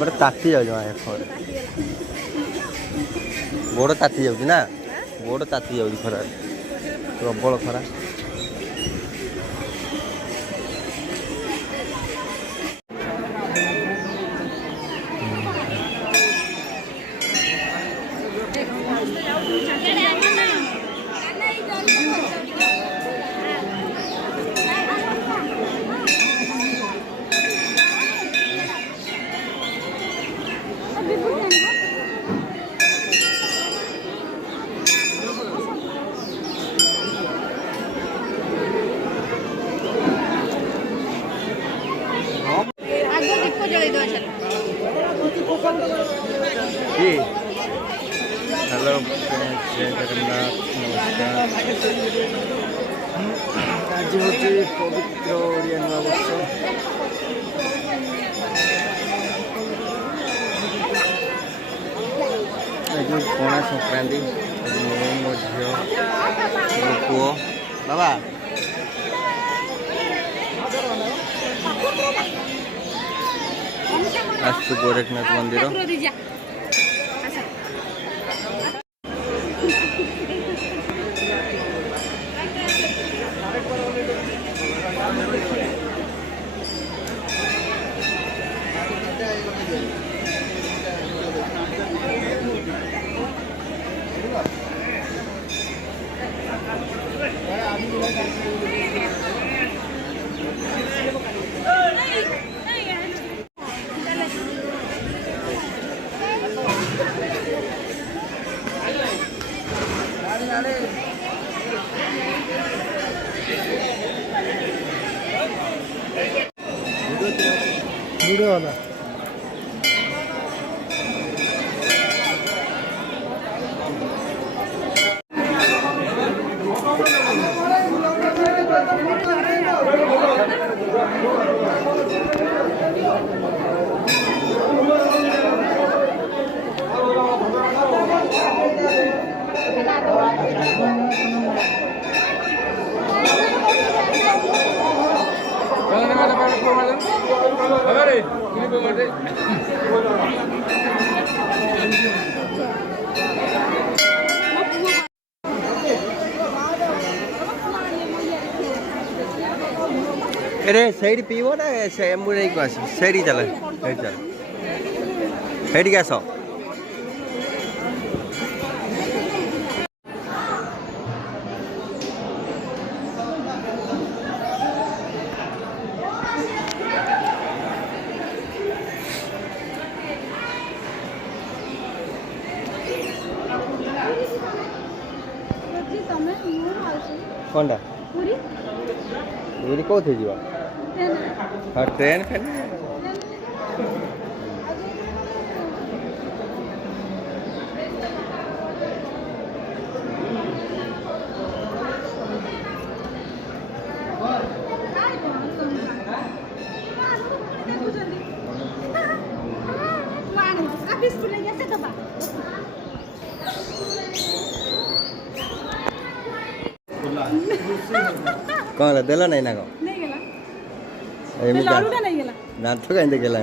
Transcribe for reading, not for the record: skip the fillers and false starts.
ଏପଟେ ତାତି ଯାଉଛି ଗୋଡ଼ ତାତି ଯାଉଛି ନା ଗୋଡ଼ ତାତି ଯାଉଛି ଖରାରେ ପ୍ରବଳ ଖରା। हेलो जय जगन्नाथ नमस्कार। आज हूँ पवित्र ओडिया नववर्ष। आज पणा संक्रांति मो झी मो पुओ बाबा आसु गोरखनाथ मंदिर। वीडियो वाला अरे सही पीबो ना मुझे को आस सही चल सही आस कौनटा पूरी कौन जी हाँ ट्रेन फैन कौन देला नहीं ना को नहीं गेला दांत कहीं गेला